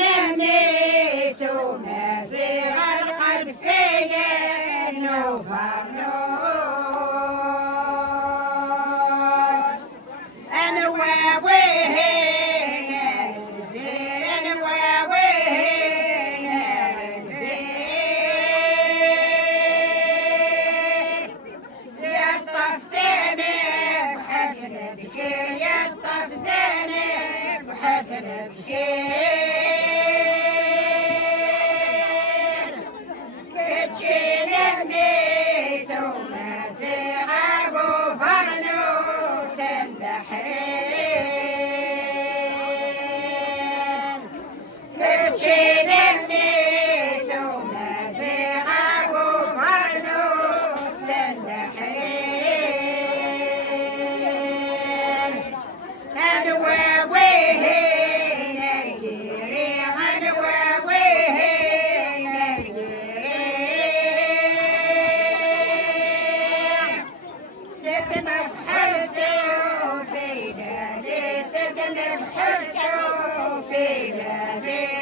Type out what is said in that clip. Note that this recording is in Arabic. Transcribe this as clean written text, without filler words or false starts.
نميس وما صغر قد فيا نوفرنوس أنا واوين البير أنا واوين البير يا طفتني بحفلة خير يا طفتني بحفلة خير كتشينا بنيس وما زغاب وفرنوس الحرير كتشينا بنيس وما زغاب وفرنوس الحرير أنا واوين الجيري أنا واوين الجيري سكن بحالتي وفي داري سكن بحالتي وفي داري